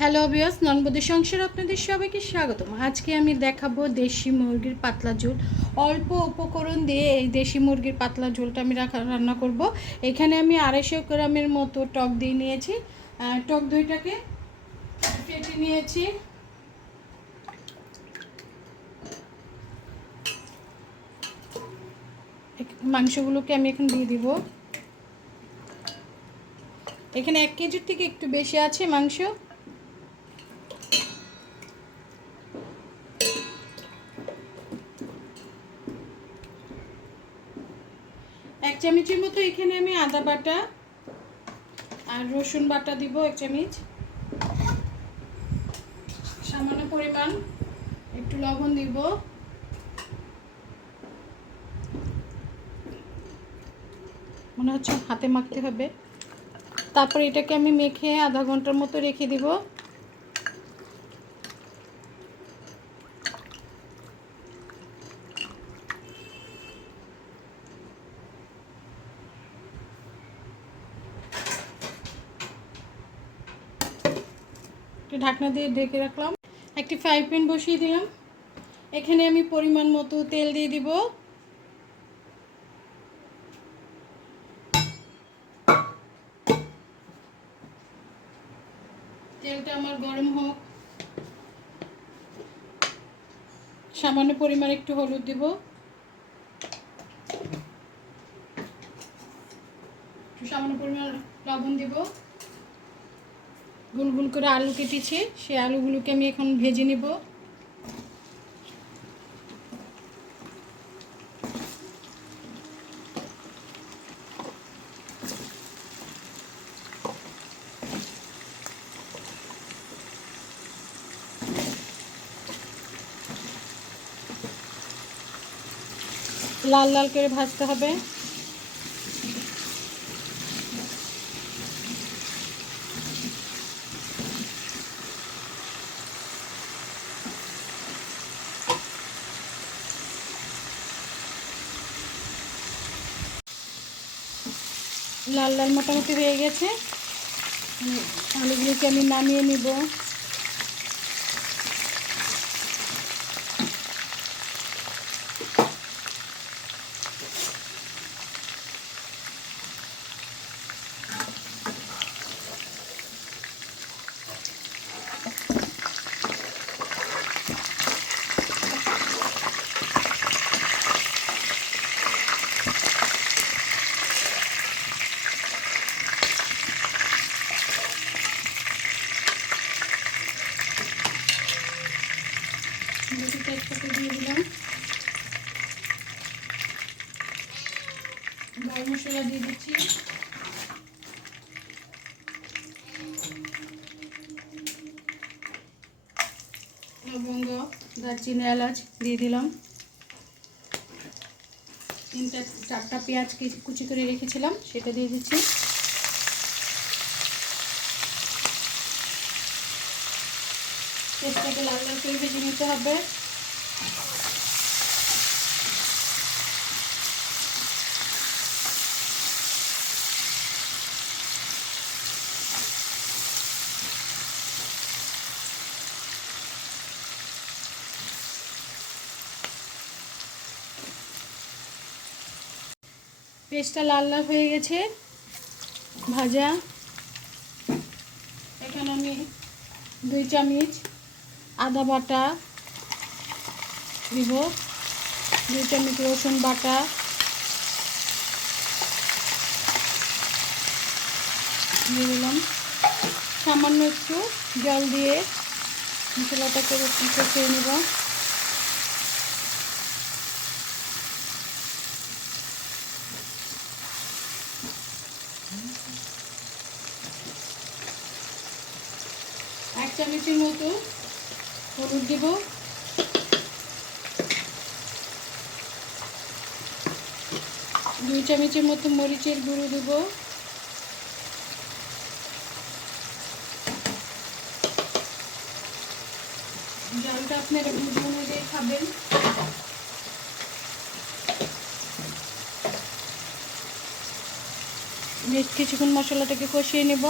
Hello বিয়াস ননবদি সংসার আপনাদের সবাইকে স্বাগতম। আজকে আমি দেখাবো দেশি মুরগির পাতলা ঝোল। অল্প উপকরণ দিয়ে এই দেশি মুরগির পাতলা ঝোলটা আমি রান্না করব। এখানে আমি আড়াইশো গ্রামের মতো টক দিয়ে নিয়েছি। টক দইটাকে ফেটে নিয়েছি। মাংসগুলোকে আমি এখন দিয়ে দিব। এখানে এক কেজির থেকে একটু বেশি আছে মাংস। চামচের মতো এখানে আমি আদা বাটা আর রসুন বাটা দিব এক চামচ। সামান্য পরিমাণ একটু লবণ দিব। মনে হচ্ছে হাতে মাখতে হবে। তারপর এটাকে আমি মেখে আধা ঘণ্টার মতো রেখে দিব। একটু ঢাকনা দিয়ে ঢেকে রাখলাম। একটি ফ্রাই প্যান বসিয়ে দিলাম। এখানে আমি পরিমাণ মতো তেল দিয়ে দিব। তেলটা আমার গরম হোক। সামান্য পরিমাণ একটু হলুদ দিব। সামান্য পরিমাণ লবণ দিব। গুল করে আলু কেটেছি, সেই আলুগুলোকে আমি এখন ভেজে নেব। লাল লাল করে ভাজতে হবে। লাল লাল মোটামুটি হয়ে গেছে। আলুগুলিকে আমি নামিয়ে নিব দুটো তেজপাতা দিয়ে দিলাম গরম মশলা দিয়ে দিচ্ছি। লবঙ্গ, দারচিনি, এলাচ দিয়ে দিলাম। তিনটা, চারটা পেঁয়াজ কুচি করে রেখেছিলাম, সেটা দিয়ে দিচ্ছি। পেঁয়াজটাকে লাল লাল করে ভেজে নিতে হবে। পেস্টটা লাল লাল হয়ে গেছে, ভাজা। এখানে আমি দুই চামচ আদা বাটা দিব, দুই চামচ রসুন বাটা। দিয়ে দিলাম। সামান্য একটু জল দিয়ে মশলাটাকে কষিয়ে নেব। চামচের মতো হলুদ দেব। দুই চামচের মতো মরিচের গুঁড়ো দেব। জলটা আপনারা বুঝে অনুযায়ী খাবেন। বেশ কিছুক্ষণ মশলাটাকে কষিয়ে নেব।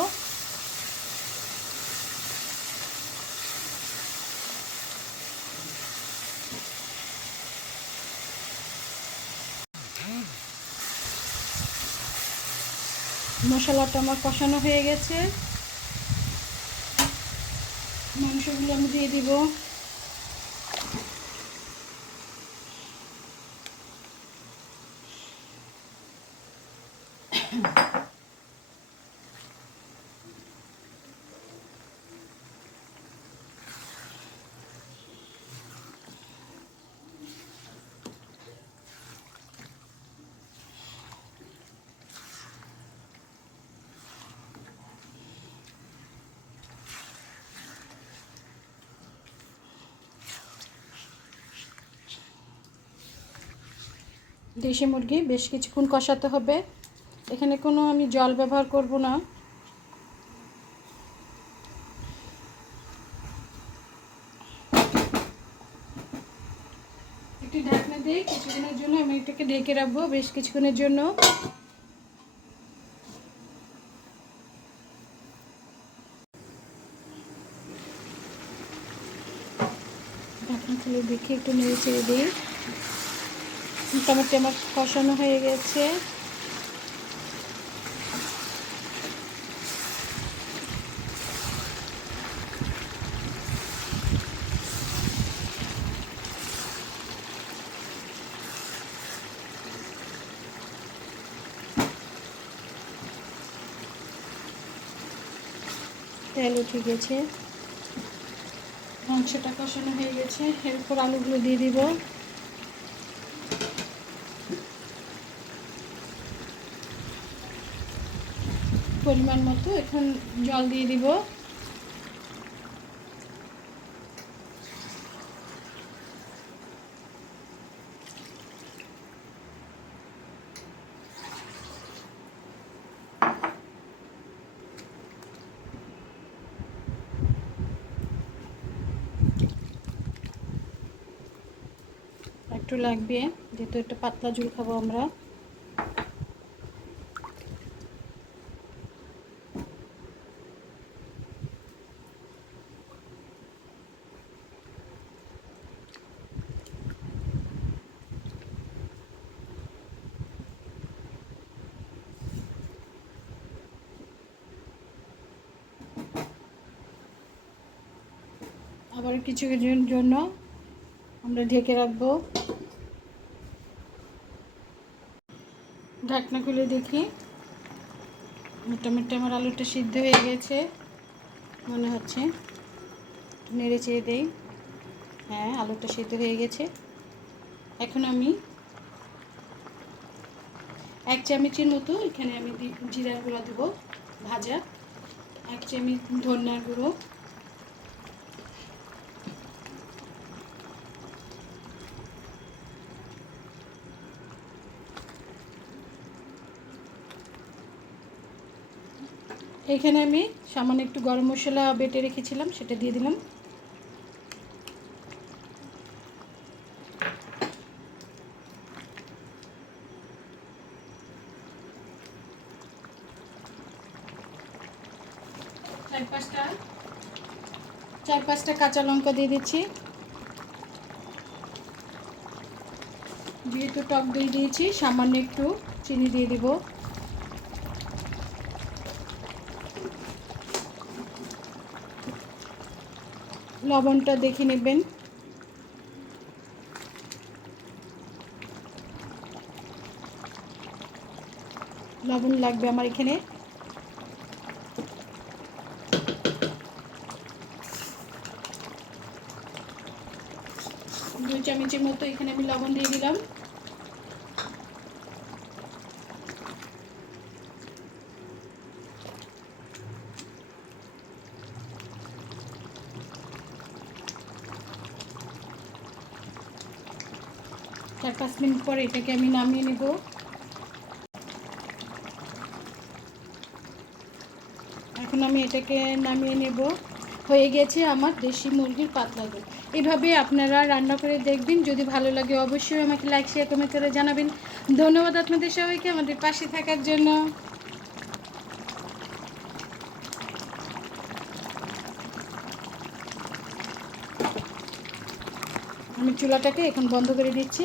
মশলাটা আমার কষানো হয়ে গেছে। মাংসগুলো আমি দিয়ে দিব। দেশি মুরগি, বেশ কিছুক্ষণ কষাতে হবে। এখানে কোনো আমি জল ব্যবহার করব না। একটু ঢাকনা দিয়ে কিছুক্ষণের জন্য আমি এটাকে ঢেকে রাখব, বেশ কিছুক্ষণের জন্য। ঢাকনা খুলে দেখে, একটু নেড়ে চেড়ে দিই। মোটামুটি আমার কষানো হয়ে গেছে। তেল উঠে গেছে। মাংসটা কষানো হয়ে গেছে। এরপর আলুগুলো দিয়ে দিব। পরিমাণ মতো এখন জল দিয়ে দিব। একটু লাগবে যেহেতু একটা পাতলা ঝুল খাব আমরা। আবার কিছু কিছুর জন্য আমরা ঢেকে রাখব। ঢাকনা খুলে দেখি। মোটামুটি আমার আলুটা সিদ্ধ হয়ে গেছে, মনে হচ্ছে। নেড়ে চেয়ে দেই। হ্যাঁ আলুটা সিদ্ধ হয়ে গেছে। এখন আমি এক চামচের মতো এখানে আমি জিরার গুঁড়া দেবো, ভাজা। এক চামচ ধনিয়ার গুঁড়ো। এখানে আমি সামান্য একটু গরম মশলা বেটে রেখেছিলাম, সেটা দিয়ে দিলাম। চার পাঁচটা চার পাঁচটা কাঁচা লঙ্কা দিয়ে দিচ্ছি। যেহেতু টক দই দিয়েছি, সামান্য একটু চিনি দিয়ে দিব। লবণটা দেখে নেবেন। লবণ লাগবে আমার এখানে। দুই চামচের মতো এখানে আমি লবণ দিয়ে দিলাম। চার পাঁচ মিনিট পর এটাকে আমি নামিয়ে নেব। এখন আমি এটাকে নামিয়ে নেব। হয়ে গেছে আমার দেশি মুরগির পাতলা দুধ এভাবে আপনারা রান্না করে দেখবেন। যদি ভালো লাগে অবশ্যই আমাকে লাইক শেয়ার কমেন্ট করে জানাবেন। ধন্যবাদ আপনাদের সবাইকে আমাদের পাশে থাকার জন্য। আমি চুলাটাকে এখন বন্ধ করে দিচ্ছি।